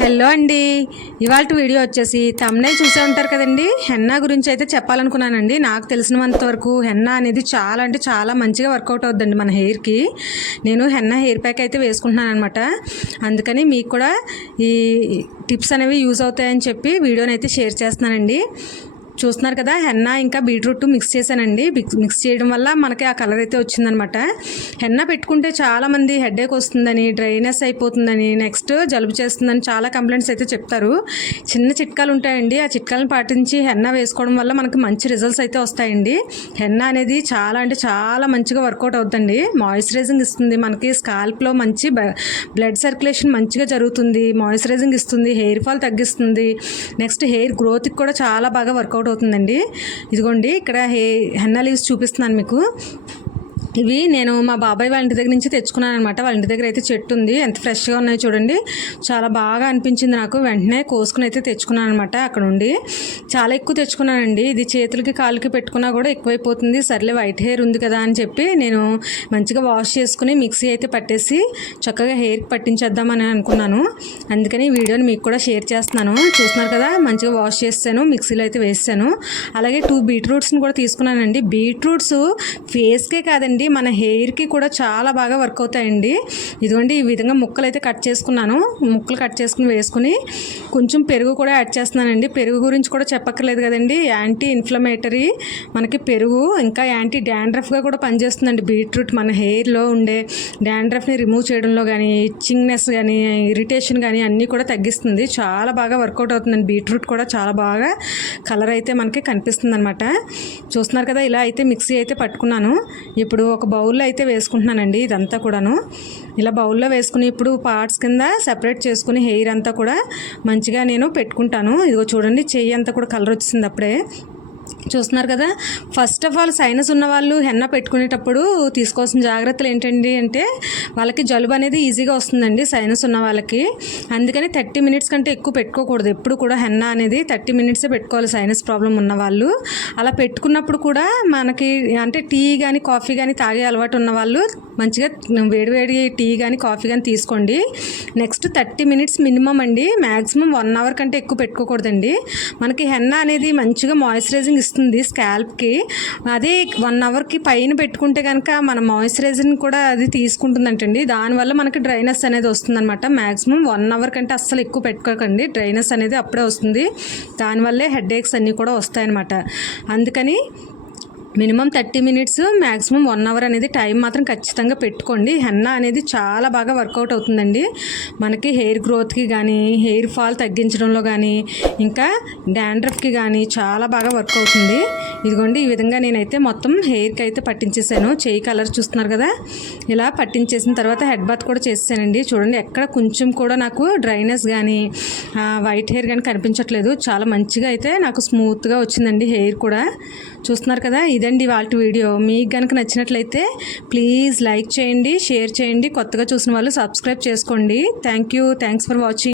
Hello అండి. ఇవాళ video వచ్చేసి తమ్నే చూసే ఉంటారు కదండి. హెన్నా గురించి అయితే చెప్పాలనుకున్నానండి. నాకు తెలిసినంత వరకు హెన్నా అనేది చాలా అంటే చాలా మంచిగా వర్కౌట్ అవుద్దండి మన హెయిర్కి నేను హెన్నా హెయిర్ ప్యాక్ అయితే వేసుకుంటున్నాను అనమాట అందుకని మీకు కూడా ఈ టిప్స్ అనేవి యూజ్ అవుతాయని చెప్పి వీడియోని అయితే షేర్ చేస్తున్నానండి. చూస్తున్నారు కదా హెన్న ఇంకా బీట్రూట్ మిక్స్ చేశానండి. మిక్స్ మిక్స్ చేయడం వల్ల మనకి ఆ కలర్ అయితే వచ్చిందనమాట. హెన్న పెట్టుకుంటే చాలామంది హెడేక్ వస్తుందని డ్రైనెస్ అయిపోతుందని నెక్స్ట్ జలుబు చేస్తుందని చాలా కంప్లైంట్స్ అయితే చెప్తారు. చిన్న చిట్కాలు ఉంటాయండి. ఆ చిట్కాలను పాటించి హెన్న వేసుకోవడం వల్ల మనకి మంచి రిజల్ట్స్ అయితే వస్తాయండి. హెన్న అనేది చాలా అంటే చాలా మంచిగా వర్కౌట్ అవుతుందండి. మాయిశ్చరైజింగ్ ఇస్తుంది మనకి స్కాల్ప్లో మంచి బ్లడ్ సర్క్యులేషన్ మంచిగా జరుగుతుంది మాయిశ్చరైజింగ్ ఇస్తుంది హెయిర్ ఫాల్ తగ్గిస్తుంది. నెక్స్ట్ హెయిర్ గ్రోత్కి కూడా చాలా బాగా వర్కౌట్ అవుతుందండి. ఇదిగోండి ఇక్కడ హే హెన్నా లీవ్స్ చూపిస్తున్నాను మీకు. ఇవి నేను మా బాబాయ్ వాళ్ళ ఇంటి దగ్గర నుంచి తెచ్చుకున్నాను అనమాట వాళ్ళ ఇంటి దగ్గర అయితే చెట్టు ఉంది. ఎంత ఫ్రెష్గా ఉన్నాయో చూడండి. చాలా బాగా అనిపించింది నాకు. వెంటనే కోసుకుని అయితే తెచ్చుకున్నాను అనమాట అక్కడ ఉండి చాలా ఎక్కువ తెచ్చుకున్నానండి. ఇది చేతులకి కాళ్ళకి పెట్టుకున్నా కూడా ఎక్కువైపోతుంది. సర్లే వైట్ హెయిర్ ఉంది కదా అని చెప్పి నేను మంచిగా వాష్ చేసుకుని మిక్సీ అయితే పట్టేసి చక్కగా హెయిర్కి పట్టించేద్దామని అనుకున్నాను. అందుకని ఈ వీడియోని మీకు కూడా షేర్ చేస్తున్నాను. చూస్తున్నారు కదా మంచిగా వాష్ చేస్తాను మిక్సీలో అయితే వేసాను అలాగే టూ బీట్రూట్స్ని కూడా తీసుకున్నానండి. బీట్రూట్స్ ఫేస్కే కాదండి మన హెయిర్కి కూడా చాలా బాగా వర్క్ అవుతాయండి. ఇదిగోండి ఈ విధంగా ముక్కలు అయితే కట్ చేసుకున్నాను. ముక్కలు కట్ చేసుకుని వేసుకుని కొంచెం పెరుగు కూడా యాడ్ చేస్తున్నానండి. పెరుగు గురించి కూడా చెప్పక్కర్లేదు కదండి. యాంటీ ఇన్ఫ్లమేటరీ మనకి పెరుగు ఇంకా యాంటీ డాండ్రఫ్గా కూడా పనిచేస్తుందండి. బీట్రూట్ మన హెయిర్లో ఉండే డాండ్రఫ్ని రిమూవ్ చేయడంలో కానీ ఇచ్చింగ్నెస్ కానీ ఇరిటేషన్ కానీ అన్నీ కూడా తగ్గిస్తుంది. చాలా బాగా వర్కౌట్ అవుతుందండి. బీట్రూట్ కూడా చాలా బాగా కలర్ అయితే మనకి కనిపిస్తుంది అనమాట చూస్తున్నారు కదా ఇలా అయితే మిక్సీ అయితే పట్టుకున్నాను. ఇప్పుడు ఒక బౌల్లో అయితే వేసుకుంటున్నానండి ఇదంతా కూడాను. ఇలా బౌల్లో వేసుకుని ఇప్పుడు పార్ట్స్ కింద సెపరేట్ చేసుకుని హెయిర్ అంతా కూడా మంచిగా నేను పెట్టుకుంటాను. ఇదిగో చూడండి చెయ్యి అంతా కూడా కలర్ వచ్చింది అప్పుడే. చూస్తున్నారు కదా. ఫస్ట్ ఆఫ్ ఆల్ సైనస్ ఉన్న వాళ్ళు హెన్న పెట్టుకునేటప్పుడు తీసుకోవాల్సిన జాగ్రత్తలు ఏంటండి అంటే వాళ్ళకి జలుబు అనేది ఈజీగా వస్తుందండి సైనస్ ఉన్న వాళ్ళకి. అందుకని థర్టీ మినిట్స్ కంటే ఎక్కువ పెట్టుకోకూడదు. ఎప్పుడు కూడా హెన్న అనేది థర్టీ మినిట్సే పెట్టుకోవాలి సైనస్ ప్రాబ్లం ఉన్న వాళ్ళు అలా పెట్టుకున్నప్పుడు కూడా మనకి అంటే టీ కానీ కాఫీ కానీ తాగే అలవాటు ఉన్న వాళ్ళు మంచిగా వేడివేడి టీ కానీ కాఫీ కానీ తీసుకోండి. నెక్స్ట్ థర్టీ మినిట్స్ మినిమం అండి. మ్యాక్సిమం వన్ అవర్ కంటే ఎక్కువ పెట్టుకోకూడదండి. మనకి హెన్న అనేది మంచిగా మాయిశ్చరైజింగ్ ఇస్తుంది స్కాల్ప్కి. అదే వన్ అవర్కి పైన పెట్టుకుంటే కనుక మన మాయిశ్చరైజర్ని కూడా అది తీసుకుంటుందంటండి. దానివల్ల మనకి డ్రైనెస్ అనేది వస్తుందన్నమాట. మ్యాక్సిమం వన్ అవర్ కంటే అస్సలు ఎక్కువ పెట్టుకోకండి. డ్రైనెస్ అనేది అప్పుడే వస్తుంది. దానివల్లే హెడ్ ఏక్స్ అన్నీ కూడా వస్తాయన్నమాట. అందుకని minimum thirty minutes maximum one hour అనేది టైం మాత్రం ఖచ్చితంగా పెట్టుకోండి. హెన్నా అనేది చాలా బాగా వర్కౌట్ అవుతుందండి. మనకి హెయిర్ గ్రోత్కి కానీ హెయిర్ ఫాల్ తగ్గించడంలో కానీ ఇంకా డాండ్రఫ్కి కానీ చాలా బాగా వర్క్ అవుతుంది ఇదిగోండి ఈ విధంగా నేనైతే మొత్తం హెయిర్కి అయితే పట్టించేసాను. చేయి కలర్ చూస్తున్నారు కదా? ఇలా పట్టించేసిన తర్వాత హెడ్ బాత్ కూడా చేసేసానండి. చూడండి ఎక్కడ కొంచెం కూడా నాకు డ్రైనెస్ కానీ వైట్ హెయిర్ కానీ కనిపించట్లేదు. చాలా మంచిగా అయితే నాకు స్మూత్గా వచ్చిందండి హెయిర్ కూడా. చూస్తున్నారు కదా? ఇది ఇదండి వాళ్ళ వీడియో. మీకు కనుక నచ్చినట్లయితే ప్లీజ్ లైక్ చేయండి షేర్ చేయండి. కొత్తగా చూసిన వాళ్ళు సబ్స్క్రైబ్ చేసుకోండి. Thank you thanks for watching